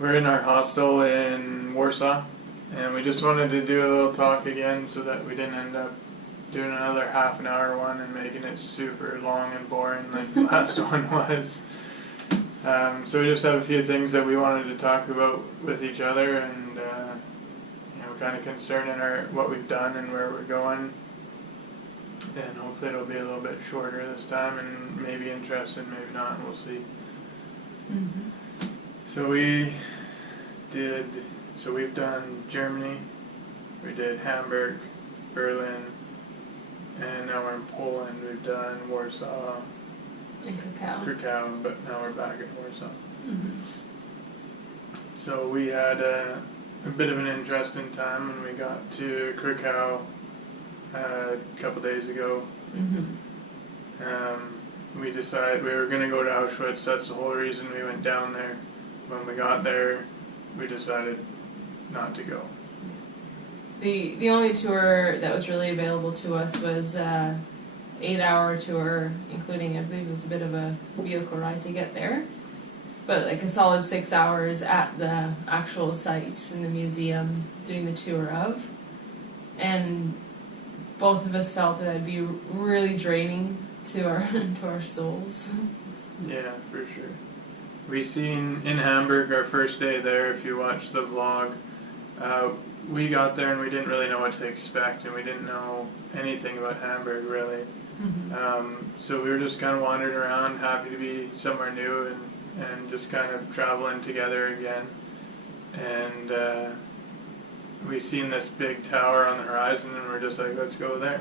We're in our hostel in Warsaw, and we just wanted to do a little talk again so that we didn't end up doing another half an hour one and making it super long and boring like the last one was. So we just have a few things that we wanted to talk about with each other, and kind of concerning what we've done and where we're going. And hopefully it'll be a little bit shorter this time, and maybe interesting, maybe not, and we'll see. Mm-hmm. So we've done Germany, we did Hamburg, Berlin, and now we're in Poland. We've done Warsaw, And Krakow, but now we're back in Warsaw. Mm-hmm. So we had a bit of an interesting time when we got to Krakow a couple days ago. Mm-hmm. We decided we were going to go to Auschwitz. That's the whole reason we went down there. When we got there, we decided not to go. The only tour that was really available to us was 8-hour tour, including, I believe it was a bit of a vehicle ride to get there, but like a solid 6 hours at the actual site in the museum doing the tour of. And both of us felt that it'd be really draining to our souls. Yeah, for sure. We seen in Hamburg our first day there, if you watch the vlog, we got there and we didn't really know what to expect, and we didn't know anything about Hamburg really. Mm-hmm. So we were just kind of wandering around, happy to be somewhere new and just kind of traveling together again. And we seen this big tower on the horizon, and we're just like, let's go there.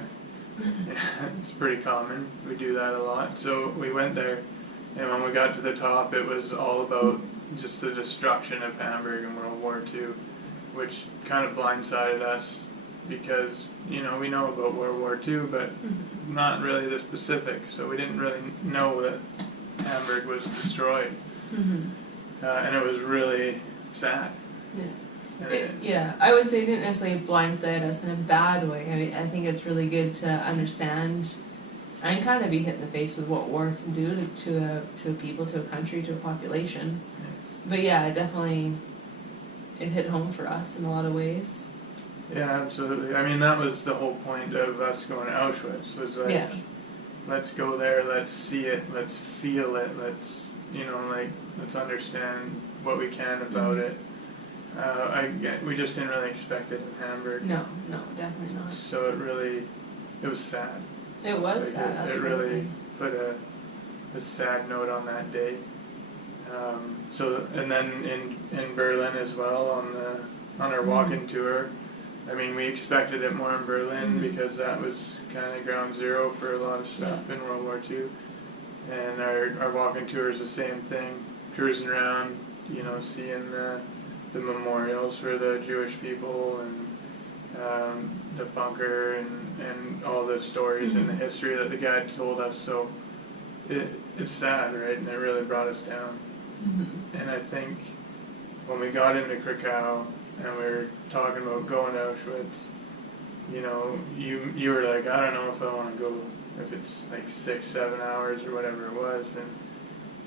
It's pretty common. We do that a lot. So we went there, and when we got to the top, it was all about just the destruction of Hamburg in World War II, which kind of blindsided us because, we know about World War II, but not really the specifics. So we didn't really know that Hamburg was destroyed. Mm-hmm. And it was really sad. Yeah. I would say it didn't necessarily blindside us in a bad way. I mean, I think it's really good to understand and kind of be hit in the face with what war can do to a people, to a country, to a population. Yes. But yeah, it hit home for us in a lot of ways. Yeah, absolutely. I mean, that was the whole point of us going to Auschwitz, was like, let's go there, let's see it, let's feel it, let's understand what we can about it. We just didn't really expect it in Hamburg. No, definitely not. So it was sad. It was sad, absolutely. It really put a sad note on that day. And then in Berlin as well, on our walk-in tour, I mean, we expected it more in Berlin because that was kind of ground zero for a lot of stuff in World War II. And our walk-in tour is the same thing, cruising around, seeing the memorials for the Jewish people and the bunker and all the stories and the history that the guide told us. So it's sad, right? And it really brought us down. Mm-hmm. And I think when we got into Krakow and we were talking about going to Auschwitz, you were like, I don't know if I want to go, if it's like 6-7 hours or whatever it was.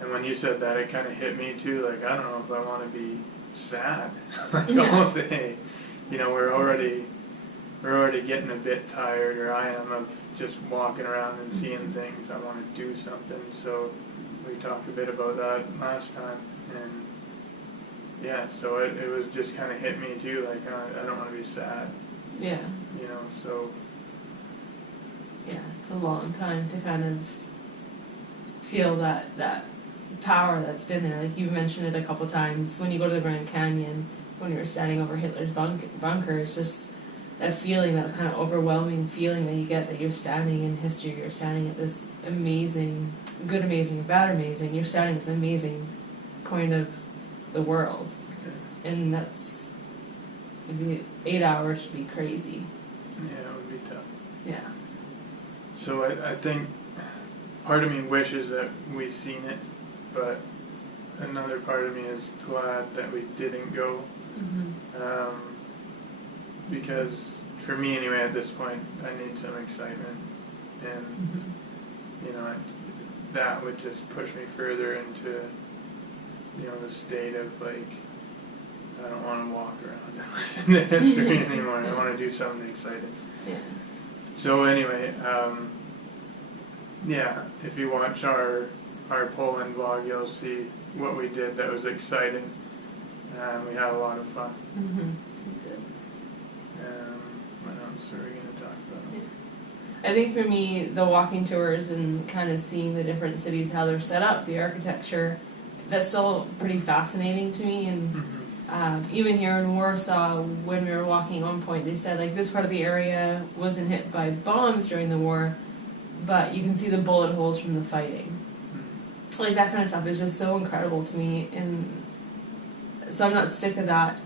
And when you said that, it kind of hit me too. Like, I don't know if I want to be sad all day. We're already getting a bit tired, or I am, of just walking around and seeing things. I want to do something. So we talked a bit about that last time, and so it was just kind of hit me too. Like, I don't want to be sad. Yeah. So. Yeah, it's a long time to kind of feel that power that's been there. Like you've mentioned it a couple times. When you go to the Grand Canyon, when you're standing over Hitler's bunker, it's just that feeling, that kind of overwhelming feeling that you get, that you're standing in history, you're standing at this amazing, good amazing, bad amazing, you're standing at this amazing point of the world. And it'd be 8 hours would be crazy. Yeah, it would be tough. Yeah. So I think part of me wishes that we'd seen it, but another part of me is glad that we didn't go. Mm-hmm. Because for me anyway, at this point, I need some excitement, and that would just push me further into the state of like I don't want to walk around and listen to history anymore. I want to do something exciting. Yeah. So anyway, yeah, if you watch our Poland vlog, you'll see what we did that was exciting. We had a lot of fun. Mm-hmm. What else are we going to talk about? I think for me, the walking tours and kind of seeing the different cities, how they're set up, the architecture, that's still pretty fascinating to me. And even here in Warsaw, when we were walking at one point, they said like this part of the area wasn't hit by bombs during the war, but you can see the bullet holes from the fighting. Like that kind of stuff is just so incredible to me, and so I'm not sick of that.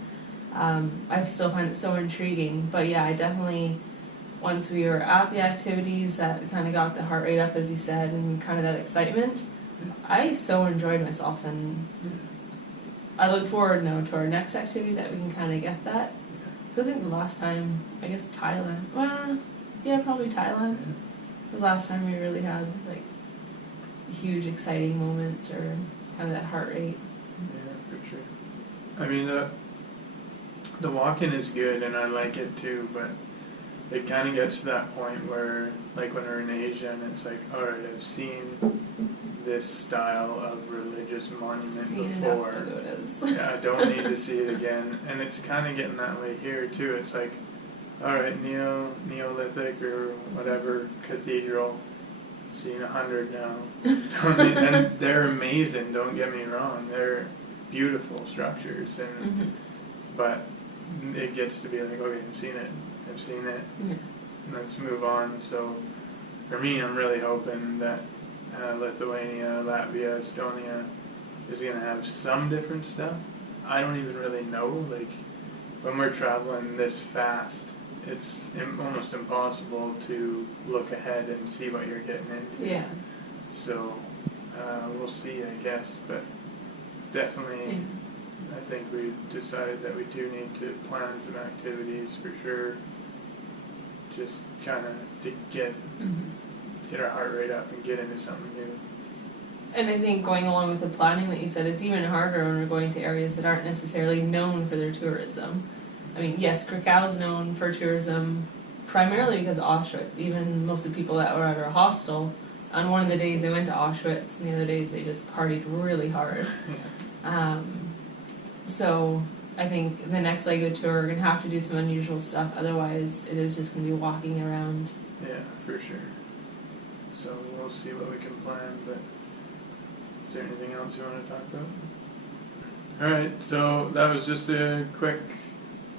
I still find it so intriguing, but yeah, I definitely, once we were at the activities, that kind of got the heart rate up, as you said, and kind of that excitement. I so enjoyed myself, and I look forward now to our next activity that we can kind of get that. So I think the last time, I guess Thailand. Well, yeah, probably Thailand. The last time we really had like a huge exciting moment, or kind of that heart rate. Yeah, for sure. I mean, the walking is good, and I like it too, but it kind of gets to that point where, like when we're in Asia, and it's like, all right, I've seen this style of religious monument before. Yeah, I don't need to see it again. And it's kind of getting that way here too. It's like, all right, Neolithic or whatever cathedral, seen 100 now. And they're amazing. Don't get me wrong. They're beautiful structures, and but it gets to be like, okay, I've seen it. Let's move on. So for me, I'm really hoping that Lithuania, Latvia, Estonia is going to have some different stuff. I don't even really know. Like when we're traveling this fast, it's almost impossible to look ahead and see what you're getting into. Yeah. So we'll see, I guess. But definitely, I think we decided that we do need to plan some activities for sure. Just kind of to get our heart rate up and get into something new. And I think going along with the planning that you said, it's even harder when we're going to areas that aren't necessarily known for their tourism. I mean, yes, Krakow is known for tourism primarily because of Auschwitz. Even most of the people that were at our hostel, on one of the days they went to Auschwitz, and the other days they just partied really hard. So I think the next leg of the tour, we're going to have to do some unusual stuff. Otherwise, it is just going to be walking around. Yeah, for sure. So we'll see what we can plan, but is there anything else you want to talk about? Alright, so that was just a quick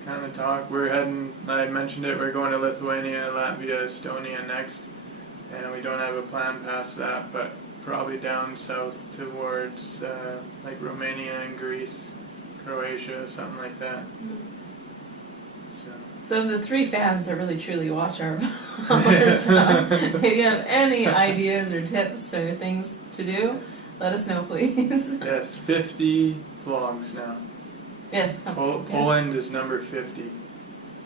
kind of talk. We're heading, I mentioned it, we're going to Lithuania, Latvia, Estonia next, and we don't have a plan past that, but probably down south towards like Romania and Greece, Croatia, something like that. So the three fans that really truly watch our vlogs, if you have any ideas or tips or things to do, let us know, please. Yes, 50 vlogs now. Yes, Poland is number 50,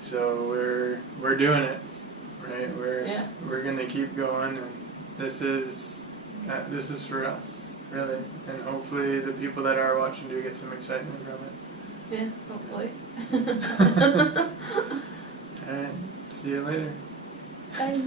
so we're doing it, right? We're gonna keep going, and this is for us, really, and hopefully the people that are watching do get some excitement from it. Yeah, hopefully. Alright, see you later. Bye.